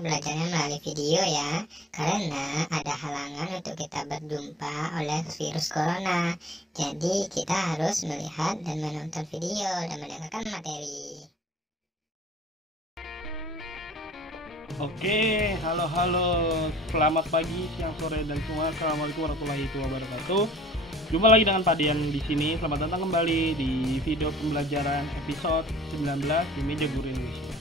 belajarnya melalui video ya, karena ada halangan untuk kita berjumpa oleh virus corona. Jadi kita harus melihat dan menonton video dan mendengarkan materi. Oke, halo, selamat pagi, siang, sore, dan semua. Assalamualaikum warahmatullahi wabarakatuh. Jumpa lagi dengan Pak Dian di sini. Selamat datang kembali di video pembelajaran episode 19 di Meja Guru Indonesia.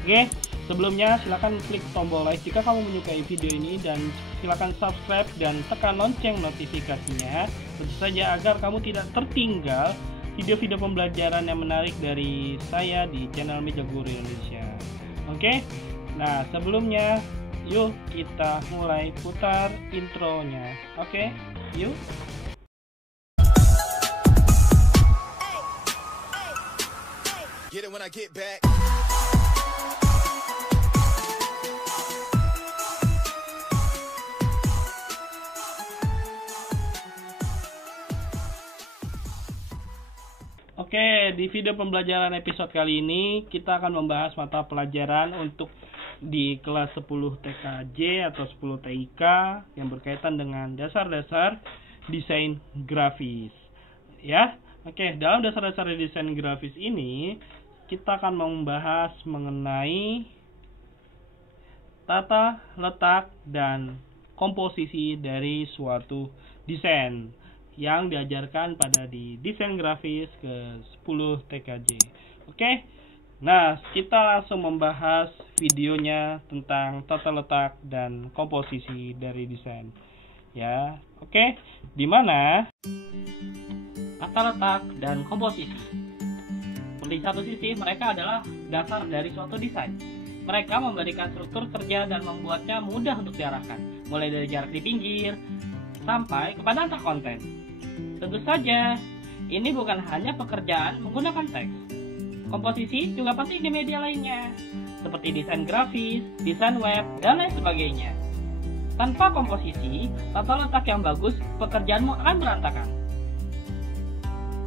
Oke, sebelumnya silakan klik tombol like jika kamu menyukai video ini dan silakan subscribe dan tekan lonceng notifikasinya. Tentu saja agar kamu tidak tertinggal video-video pembelajaran yang menarik dari saya di channel Meja Guru Indonesia. Oke. Nah, sebelumnya yuk kita mulai putar intronya. Oke, yuk. Get it when I get back. Oke, di video pembelajaran episode kali ini kita akan membahas mata pelajaran untuk di kelas 10 TKJ atau 10 TIK yang berkaitan dengan dasar-dasar desain grafis. Ya. Oke, dalam dasar-dasar desain grafis ini kita akan membahas mengenai tata letak dan komposisi dari suatu desain yang diajarkan pada di desain grafis ke 10 TKJ. Oke. Nah, kita langsung membahas videonya tentang tata letak dan komposisi dari desain. Ya, oke. Di mana tata letak dan komposisi. Di satu sisi, mereka adalah dasar dari suatu desain. Mereka memberikan struktur kerja dan membuatnya mudah untuk diarahkan, mulai dari jarak di pinggir sampai kepada antar konten. Tentu saja, ini bukan hanya pekerjaan menggunakan teks. Komposisi juga penting di media lainnya, seperti desain grafis, desain web, dan lain sebagainya. Tanpa komposisi, tata letak yang bagus, pekerjaanmu akan berantakan.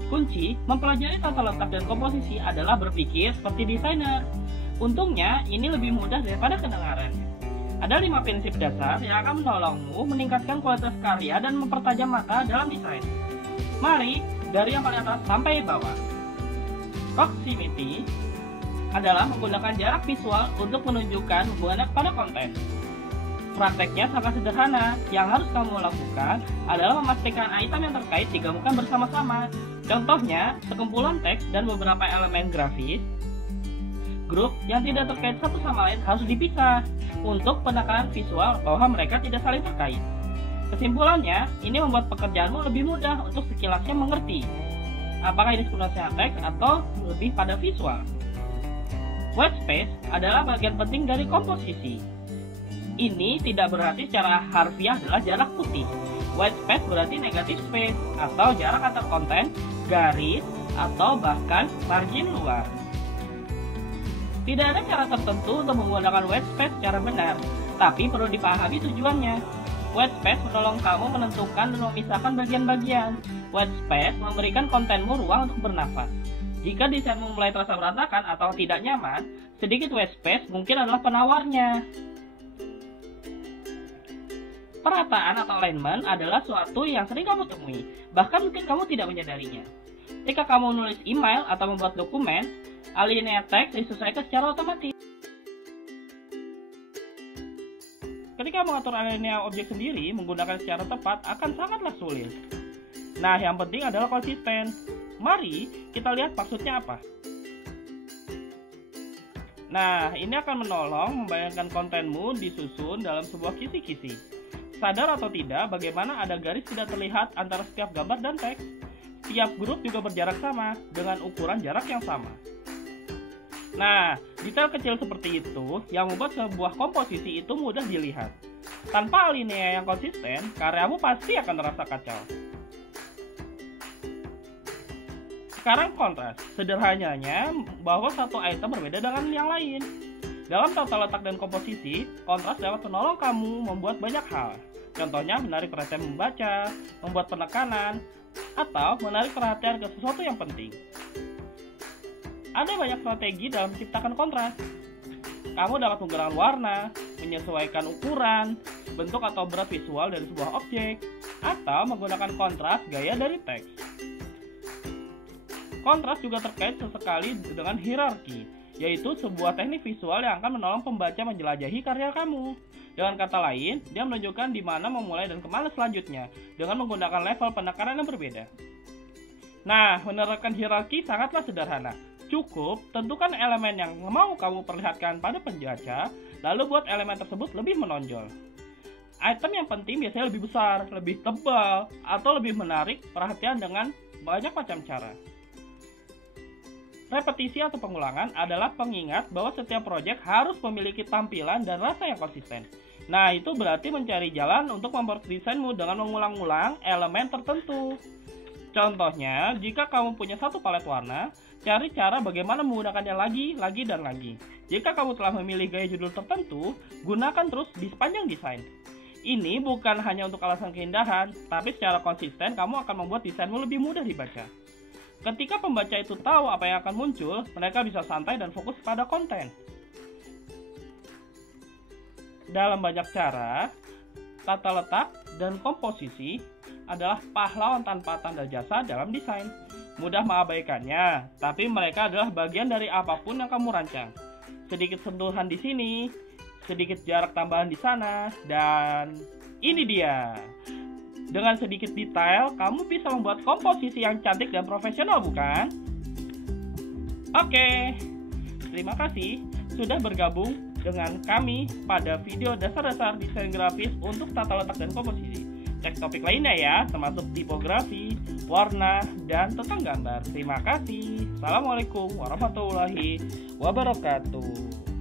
Kunci mempelajari tata letak dan komposisi adalah berpikir seperti desainer. Untungnya, ini lebih mudah daripada kedengarannya. Ada 5 prinsip dasar yang akan menolongmu meningkatkan kualitas karya dan mempertajam mata dalam desain. Mari, dari yang paling atas sampai bawah. Proximity adalah menggunakan jarak visual untuk menunjukkan hubungannya kepada konten. Prakteknya sangat sederhana. Yang harus kamu lakukan adalah memastikan item yang terkait digabungkan bersama-sama. Contohnya, sekumpulan teks dan beberapa elemen grafis. Grup yang tidak terkait satu sama lain harus dipisah untuk penekanan visual bahwa mereka tidak saling terkait. Kesimpulannya, ini membuat pekerjaanmu lebih mudah untuk sekilasnya mengerti apakah ini sebenarnya teks atau lebih pada visual. White space adalah bagian penting dari komposisi. Ini tidak berarti secara harfiah adalah jarak putih. White space berarti negative space atau jarak antar konten, garis, atau bahkan margin luar. Tidak ada cara tertentu untuk menggunakan white space secara benar, tapi perlu dipahami tujuannya. White space menolong kamu menentukan dan memisahkan bagian-bagian. White space memberikan kontenmu ruang untuk bernafas. Jika desainmu mulai terasa berantakan atau tidak nyaman, sedikit white space mungkin adalah penawarnya. Perataan atau alignment adalah suatu yang sering kamu temui, bahkan mungkin kamu tidak menyadarinya. Jika kamu menulis email atau membuat dokumen, alinea teks disesuaikan secara otomatis. Ketika mengatur alinea objek sendiri menggunakan secara tepat akan sangatlah sulit. Nah, yang penting adalah konsisten. Mari kita lihat maksudnya apa. Nah, ini akan menolong membayangkan kontenmu disusun dalam sebuah kisi-kisi. Sadar atau tidak, bagaimana ada garis tidak terlihat antara setiap gambar dan teks. Setiap grup juga berjarak sama, dengan ukuran jarak yang sama. Nah, detail kecil seperti itu yang membuat sebuah komposisi itu mudah dilihat. Tanpa alinea yang konsisten, karyamu pasti akan terasa kacau. Sekarang kontras. Sederhananya bahwa satu item berbeda dengan yang lain. Dalam tata letak dan komposisi, kontras dapat menolong kamu membuat banyak hal. Contohnya menarik perhatian membaca, membuat penekanan, atau menarik perhatian ke sesuatu yang penting. Ada banyak strategi dalam menciptakan kontras. Kamu dapat menggunakan warna, menyesuaikan ukuran, bentuk atau berat visual dari sebuah objek, atau menggunakan kontras gaya dari teks. Kontras juga terkait sesekali dengan hierarki, yaitu sebuah teknik visual yang akan menolong pembaca menjelajahi karya kamu. Dengan kata lain, dia menunjukkan di mana memulai dan kemana selanjutnya, dengan menggunakan level penekanan yang berbeda. Nah, menerapkan hierarki sangatlah sederhana. Cukup tentukan elemen yang mau kamu perlihatkan pada penbaca, lalu buat elemen tersebut lebih menonjol. Item yang penting biasanya lebih besar, lebih tebal, atau lebih menarik perhatian dengan banyak macam cara. Repetisi atau pengulangan adalah pengingat bahwa setiap proyek harus memiliki tampilan dan rasa yang konsisten. Nah, itu berarti mencari jalan untuk membuat desainmu dengan mengulang-ulang elemen tertentu. Contohnya, jika kamu punya satu palet warna, cari cara bagaimana menggunakannya lagi, dan lagi. Jika kamu telah memilih gaya judul tertentu, gunakan terus di sepanjang desain. Ini bukan hanya untuk alasan keindahan, tapi secara konsisten kamu akan membuat desainmu lebih mudah dibaca. Ketika pembaca itu tahu apa yang akan muncul, mereka bisa santai dan fokus pada konten. Dalam banyak cara, tata letak dan komposisi adalah pahlawan tanpa tanda jasa dalam desain. Mudah mengabaikannya, tapi mereka adalah bagian dari apapun yang kamu rancang. Sedikit sentuhan di sini, sedikit jarak tambahan di sana, dan ini dia. Dengan sedikit detail, kamu bisa membuat komposisi yang cantik dan profesional, bukan? Oke, terima kasih sudah bergabung dengan kami pada video dasar-dasar desain grafis untuk tata letak dan komposisi. Cek topik lainnya ya, termasuk tipografi, warna, dan tentang gambar. Terima kasih. Assalamualaikum warahmatullahi wabarakatuh.